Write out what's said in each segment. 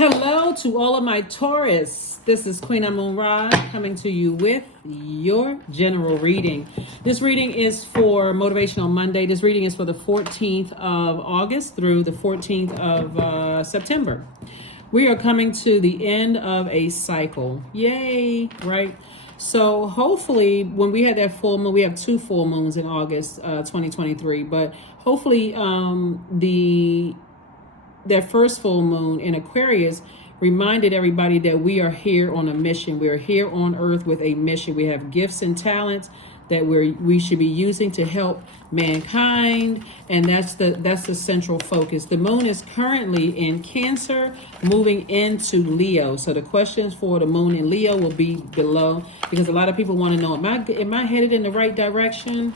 Hello to all of my Taurus. This is Queen Amun Ra coming to you with your general reading. This reading is for Motivational Monday. This reading is for the 14th of August through the 14th of September. We are coming to the end of a cycle. Yay, right? So hopefully when we had that full moon, we have two full moons in August 2023, but hopefully that first full moon in Aquarius reminded everybody that we are here on a mission. We are here on earth with a mission. We have gifts and talents that we should be using to help mankind, and that's the central focus. The moon is currently in Cancer, moving into Leo. So the questions for the moon in Leo will be below, because a lot of people want to know, am I headed in the right direction?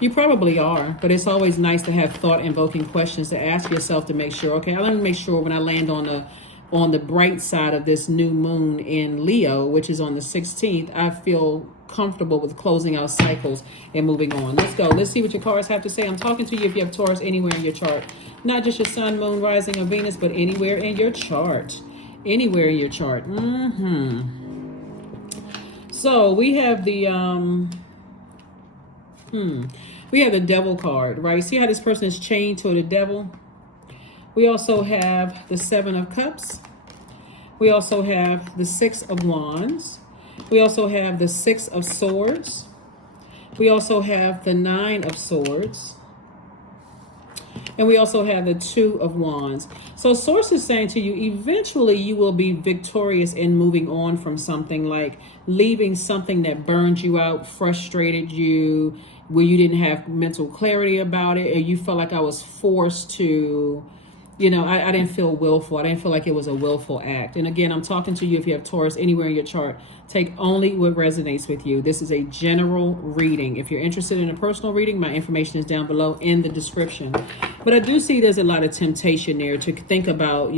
You probably are, but it's always nice to have thought-invoking questions to ask yourself to make sure, okay, let me make sure when I land on the bright side of this new moon in Leo, which is on the 16th, I feel comfortable with closing out cycles and moving on. Let's go. Let's see what your cards have to say. I'm talking to you if you have Taurus anywhere in your chart. Not just your sun, moon, rising, or Venus, but anywhere in your chart. Anywhere in your chart. So we have the we have the Devil card, right? See how this person is chained to the devil? We also have the Seven of Cups. We also have the Six of Wands. We also have the Six of Swords. We also have the Nine of Swords. And we also have the Two of Wands. So Source is saying to you, eventually you will be victorious in moving on from something, like leaving something that burned you out, frustrated you, where you didn't have mental clarity about it, or you felt like I was forced to, I didn't feel willful. I didn't feel like it was a willful act. And again, I'm talking to you if you have Taurus anywhere in your chart. Take only what resonates with you. This is a general reading. If you're interested in a personal reading, my information is down below in the description. But I do see there's a lot of temptation there to think about,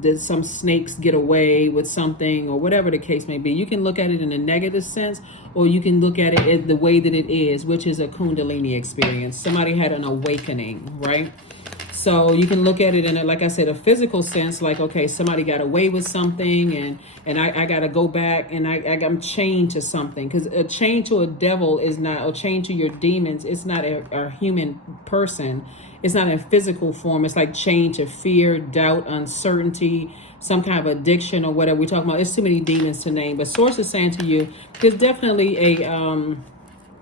did some snakes get away with something, or whatever the case may be. You can look at it in a negative sense, or you can look at it in the way that it is, which is a Kundalini experience. Somebody had an awakening, right? So you can look at it in a, like I said, a physical sense, like, okay, somebody got away with something, and I got to go back, and I'm chained to something. Because a chain to a devil is not, or chained to your demons, it's not a human person. It's not in physical form. It's like chained to fear, doubt, uncertainty, some kind of addiction or whatever we're talking about. It's too many demons to name. But Source is saying to you, there's definitely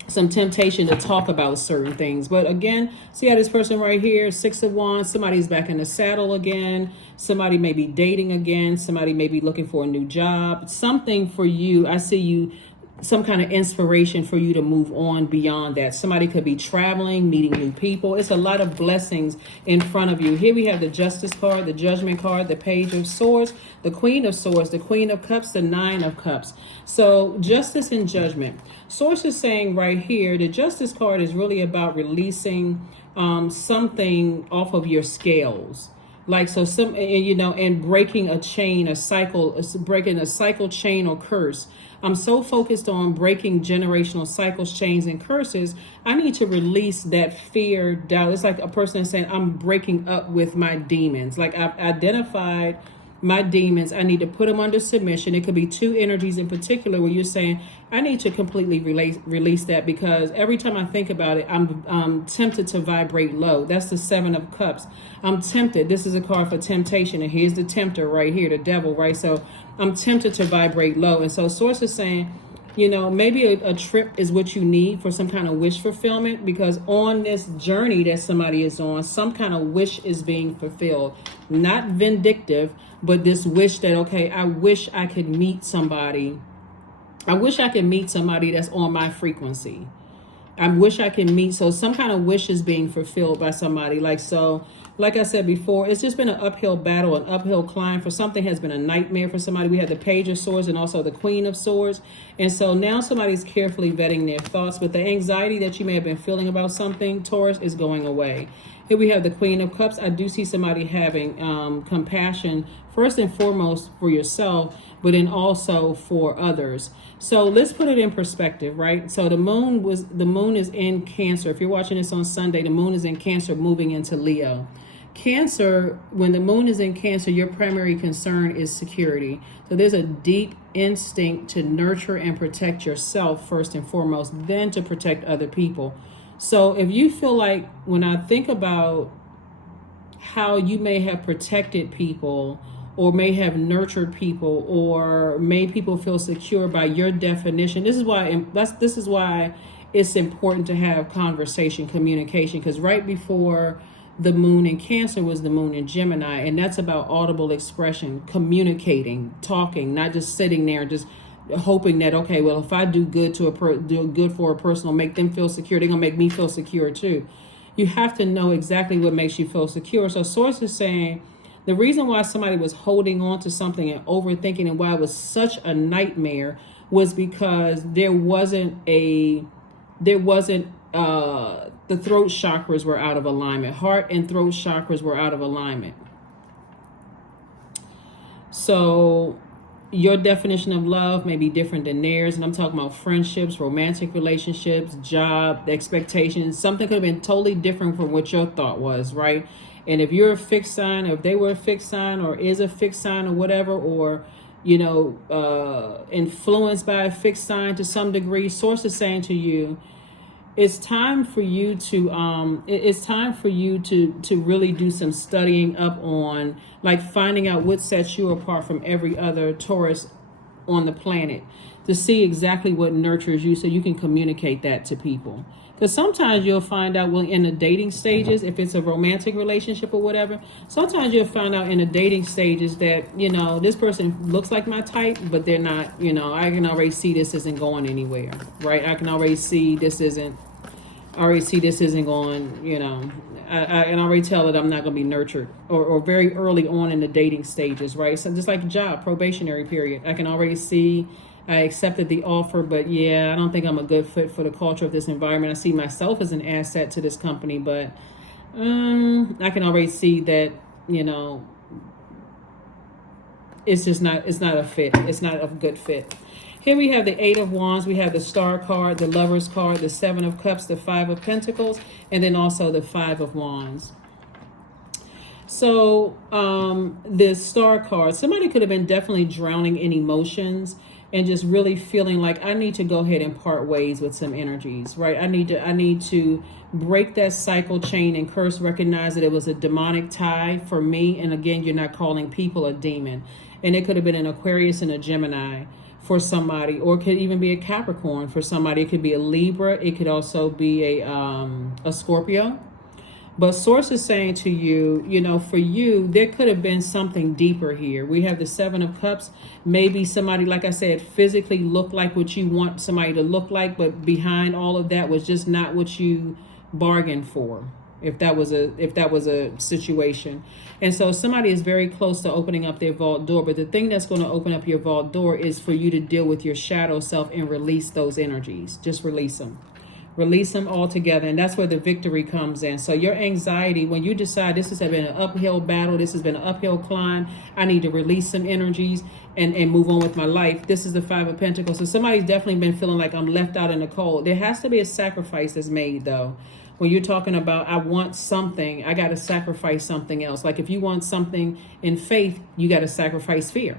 some temptation to talk about certain things. But again, see how this person right here, Six of Wands, somebody's back in the saddle again. Somebody may be dating again. Somebody may be looking for a new job. Something for you. I see you, some kind of inspiration for you to move on beyond that. Somebody could be traveling, meeting new people. It's a lot of blessings in front of you. Here we have the Justice card, the Judgment card, the Page of Swords, the Queen of Swords, the Queen of Cups, the Nine of Cups. So Justice and Judgment. Source is saying right here, the Justice card is really about releasing something off of your scales. Like, so some, and breaking a chain, a cycle, breaking a cycle, chain, or curse. I'm so focused on breaking generational cycles, chains, and curses. I need to release that fear, doubt. It's like a person saying, I'm breaking up with my demons. Like, I've identified my demons. I need to put them under submission. It could be two energies in particular where you're saying, I need to completely release that, because every time I think about it, I'm tempted to vibrate low. That's the Seven of Cups. I'm tempted. This is a card for temptation, and here's the tempter right here, the devil, right? So I'm tempted to vibrate low. And so Source is saying, maybe a trip is what you need for some kind of wish fulfillment, because on this journey that somebody is on, some kind of wish is being fulfilled. Not vindictive, but this wish that, okay, I wish I could meet somebody. I wish I could meet somebody that's on my frequency. I wish I could meet. So some kind of wish is being fulfilled by somebody. Like I said before, it's just been an uphill battle, an uphill climb. For something has been a nightmare for somebody. We had the Page of Swords and also the Queen of Swords. And so now somebody's carefully vetting their thoughts. But the anxiety that you may have been feeling about something, Taurus, is going away. Here we have the Queen of Cups. I do see somebody having compassion, first and foremost for yourself, but then also for others. So let's put it in perspective, right? So the moon is in Cancer. If you're watching this on Sunday, the moon is in Cancer moving into Leo. Cancer, when the moon is in Cancer, your primary concern is security. So there's a deep instinct to nurture and protect yourself first and foremost, then to protect other people. So if you feel like, when I think about how you may have protected people or may have nurtured people or made people feel secure by your definition, this is why it's important to have conversation, communication, because right before the moon in Cancer was the moon in Gemini, and that's about audible expression, communicating, talking, not just sitting there just hoping that, okay, well, if I do good do good for a person or make them feel secure, they're gonna make me feel secure too. You have to know exactly what makes you feel secure. So Source is saying the reason why somebody was holding on to something and overthinking and why it was such a nightmare was because there wasn't the throat chakras were out of alignment. Heart and throat chakras were out of alignment. So your definition of love may be different than theirs. And I'm talking about friendships, romantic relationships, job, expectations. Something could have been totally different from what your thought was, right? And if you're a fixed sign, or if they were a fixed sign or is a fixed sign or whatever, or, influenced by a fixed sign to some degree, Source is saying to you, it's time for you to really do some studying up on, like, finding out what sets you apart from every other Taurus on the planet, to see exactly what nurtures you so you can communicate that to people. Because sometimes you'll find out, well, in the dating stages, if it's a romantic relationship or whatever, sometimes you'll find out in the dating stages that, this person looks like my type, but they're not, I can already see this isn't going anywhere, right? I can already see this isn't going, I can already tell that I'm not going to be nurtured or very early on in the dating stages, right? So just like a job, probationary period, I can already see I accepted the offer, but I don't think I'm a good fit for the culture of this environment. I see myself as an asset to this company, but I can already see that, it's not a fit. It's not a good fit. Here we have the Eight of Wands. We have the Star card, the Lover's card, the Seven of Cups, the Five of Pentacles, and then also the Five of Wands. So this Star card, somebody could have been definitely drowning in emotions and just really feeling like, I need to go ahead and part ways with some energies, right? I need to break that cycle chain and curse, recognize that it was a demonic tie for me. And again, you're not calling people a demon. And it could have been an Aquarius and a Gemini for somebody, or it could even be a Capricorn for somebody. It could be a Libra. It could also be a Scorpio. But Source is saying to you, for you, there could have been something deeper here. We have the Seven of Cups. Maybe somebody, like I said, physically looked like what you want somebody to look like, but behind all of that was just not what you bargained for, if that was a situation. And so somebody is very close to opening up their vault door. But the thing that's going to open up your vault door is for you to deal with your shadow self and release those energies. Just release them. Release them all together, and that's where the victory comes in. So your anxiety, when you decide this has been an uphill battle, this has been an uphill climb, I need to release some energies and move on with my life. This is the Five of Pentacles. So somebody's definitely been feeling like I'm left out in the cold. There has to be a sacrifice that's made, though. When you're talking about, I want something, I got to sacrifice something else. Like if you want something in faith, you got to sacrifice fear.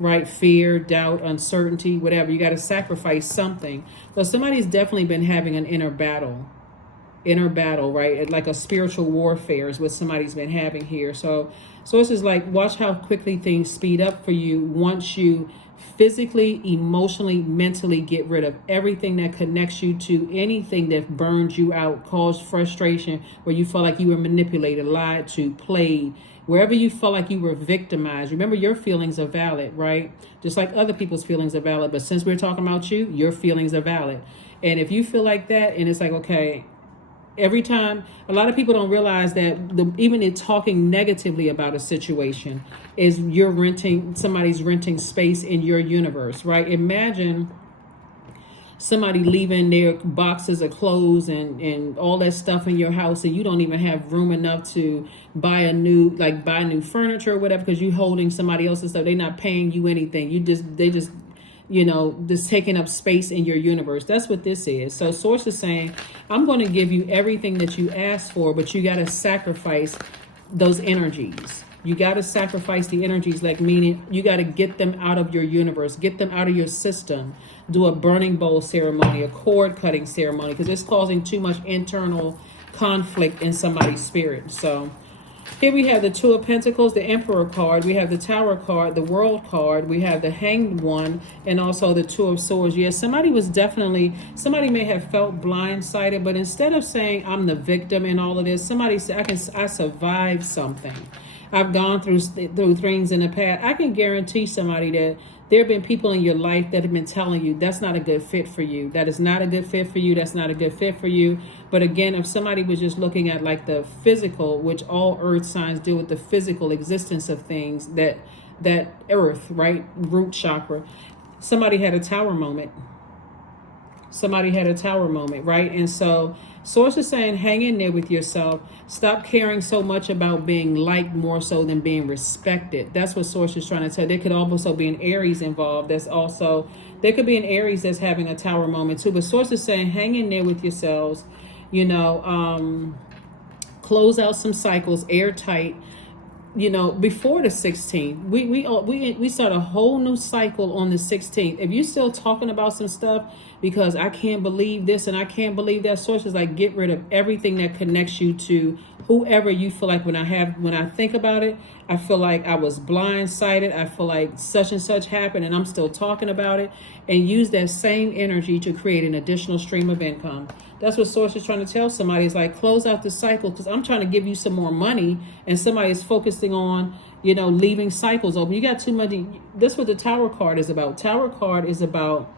Right? Fear, doubt, uncertainty, whatever. You got to sacrifice something. So somebody's definitely been having an inner battle, right? Like a spiritual warfare is what somebody's been having here. So this is like, watch how quickly things speed up for you once you physically, emotionally, mentally get rid of everything that connects you to anything that burns you out, caused frustration, where you felt like you were manipulated, lied to, played. Wherever you felt like you were victimized, remember your feelings are valid, right? Just like other people's feelings are valid. But since we're talking about you, your feelings are valid. And if you feel like that, and it's like, okay, every time, a lot of people don't realize that even in talking negatively about a situation is somebody's renting space in your universe, right? Imagine somebody leaving their boxes of clothes and all that stuff in your house, and you don't even have room enough to buy new furniture or whatever, because you holding somebody else's stuff. They're not paying you anything. this taking up space in your universe. That's what this is. So Source is saying, I'm going to give you everything that you asked for, but you got to sacrifice those energies. You got to sacrifice the energies, like meaning you got to get them out of your universe, get them out of your system, do a burning bowl ceremony, a cord cutting ceremony, because it's causing too much internal conflict in somebody's spirit. So here we have the Two of Pentacles, the Emperor card. We have the Tower card, the World card. We have the Hanged One, and also the Two of Swords. Yes, somebody may have felt blindsided, but instead of saying I'm the victim in all of this, somebody said I survived something. I've gone through things in the past. I can guarantee somebody that there have been people in your life that have been telling you that's not a good fit for you. That is not a good fit for you. That's not a good fit for you. But again, if somebody was just looking at like the physical, which all earth signs deal with the physical existence of things, that earth, right? Root chakra. Somebody had a tower moment. Right? And so Source is saying, hang in there with yourself. Stop caring so much about being liked more so than being respected. That's what Source is trying to tell. There could also be an Aries involved. There could be an Aries that's having a tower moment too. But Source is saying, hang in there with yourselves. Close out some cycles, airtight. Before the 16th, we start a whole new cycle on the 16th. If you're still talking about some stuff because I can't believe this and I can't believe that, Source is like, get rid of everything that connects you to whoever you feel like when I think about it, I feel like I was blindsided. I feel like such and such happened and I'm still talking about it, and use that same energy to create an additional stream of income. That's what Source is trying to tell somebody. It's like, close out the cycle, because I'm trying to give you some more money and somebody is focusing on, leaving cycles open. You got too many. That's what the Tower card is about. Tower card is about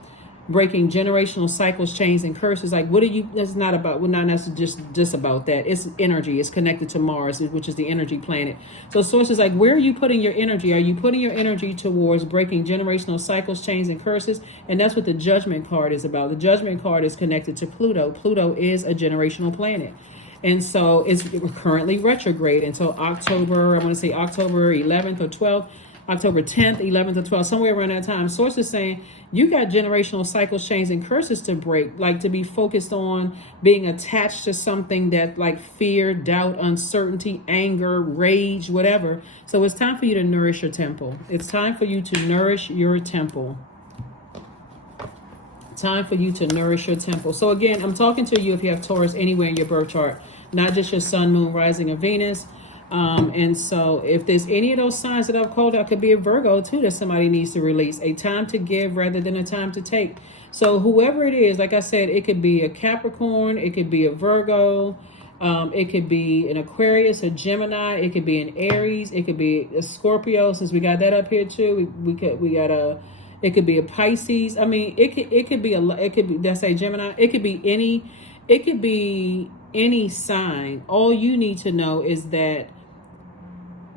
breaking generational cycles, chains, and curses. Like, that's not about, well, not necessarily just about that. It's energy. It's connected to Mars, which is the energy planet. So Source is like, where are you putting your energy? Are you putting your energy towards breaking generational cycles, chains, and curses? And that's what the Judgment card is about. The Judgment card is connected to Pluto. Pluto is a generational planet. And so it's currently retrograde until October 11th or 12th. October 10th, 11th, or 12th, somewhere around that time. Source is saying you got generational cycles, chains, and curses to break, like to be focused on being attached to something that, like, fear, doubt, uncertainty, anger, rage, whatever. So it's time for you to nourish your temple. It's time for you to nourish your temple. Time for you to nourish your temple. So again, I'm talking to you if you have Taurus anywhere in your birth chart, not just your sun, moon, rising, or Venus. And so if there's any of those signs that I've called out, could be a Virgo too, that somebody needs to release. A time to give rather than a time to take. So whoever it is, like I said, it could be a Capricorn, it could be a Virgo, it could be an Aquarius, a Gemini, it could be an Aries, it could be a Scorpio, since we got that up here too. It could be a Pisces. I mean, it could be that's a Gemini. It could be any sign. All you need to know is that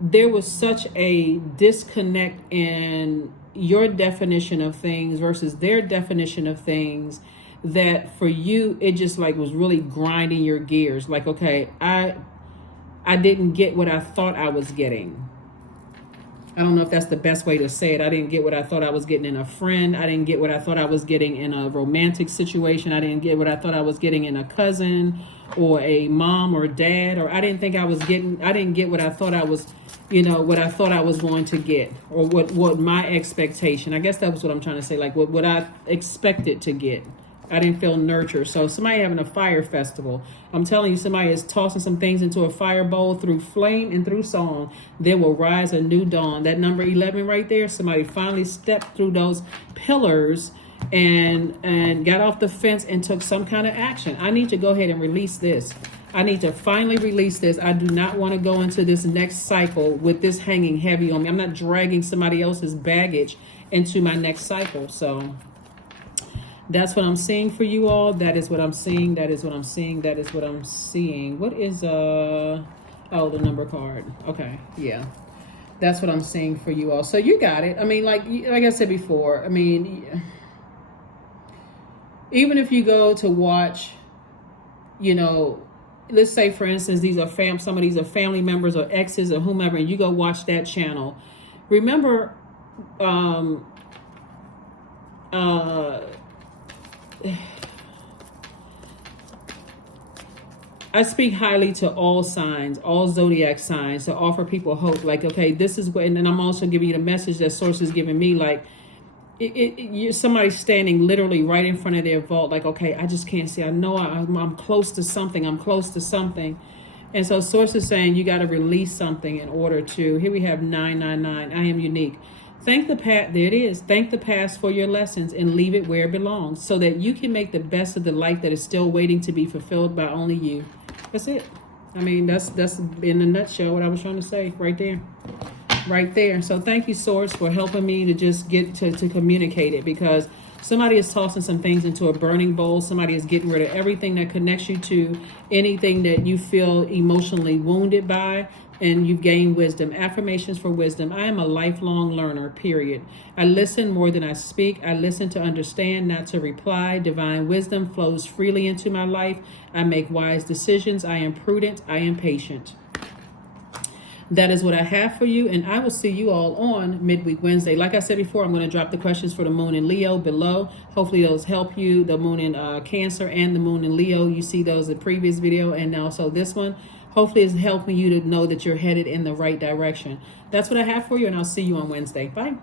there was such a disconnect in your definition of things versus their definition of things, that for you it just like was really grinding your gears. Like, okay, I didn't get what I thought I was getting. I don't know if that's the best way to say it. I didn't get what I thought I was getting in a friend. I didn't get what I thought I was getting in a romantic situation. I didn't get what I thought I was getting in a cousin or a mom or dad. Or I didn't get what I thought I was, what I thought I was going to get, or what my expectation. I guess that was what I'm trying to say. Like what I expected to get. I didn't feel nurtured. So somebody having a fire festival. I'm telling you, somebody is tossing some things into a fire bowl. Through flame and through song, there will rise a new dawn. That number 11 right there, somebody finally stepped through those pillars and got off the fence and took some kind of action. I need to go ahead and release this. I need to finally release this. I do not want to go into this next cycle with this hanging heavy on me. I'm not dragging somebody else's baggage into my next cycle. So that's what I'm seeing for you all. That is what I'm seeing. That is what I'm seeing. That is what I'm seeing. What is the number card. Okay, yeah. That's what I'm seeing for you all. So you got it. I mean, like I said before, I mean, even if you go to watch, let's say for instance, some of these are family members or exes or whomever, and you go watch that channel. Remember, uh, I speak highly to all signs, all zodiac signs, to offer people hope. Like, okay, this is what, and then I'm also giving you the message that Source is giving me. Like, you're somebody standing literally right in front of their vault. Like, okay, I just can't see. I know I'm close to something. I'm close to something. And so Source is saying you got to release something in order to. Here we have 999. I am unique. Thank the past. There it is. Thank the past for your lessons and leave it where it belongs, so that you can make the best of the life that is still waiting to be fulfilled by only you. That's it. I mean, that's in a nutshell what I was trying to say right there. Right there. So thank you, Source, for helping me to just get to communicate it, because somebody is tossing some things into a burning bowl. Somebody is getting rid of everything that connects you to anything that you feel emotionally wounded by, and you've gained wisdom. Affirmations for wisdom. I am a lifelong learner, period. I listen more than I speak. I listen to understand, not to reply. Divine wisdom flows freely into my life. I make wise decisions. I am prudent. I am patient. That is what I have for you, and I will see you all on Midweek Wednesday. Like I said before, I'm going to drop the questions for the Moon in Leo below. Hopefully those help you. The Moon in Cancer and the Moon in Leo. You see those in the previous video, and also this one. Hopefully it's helping you to know that you're headed in the right direction. That's what I have for you, and I'll see you on Wednesday. Bye.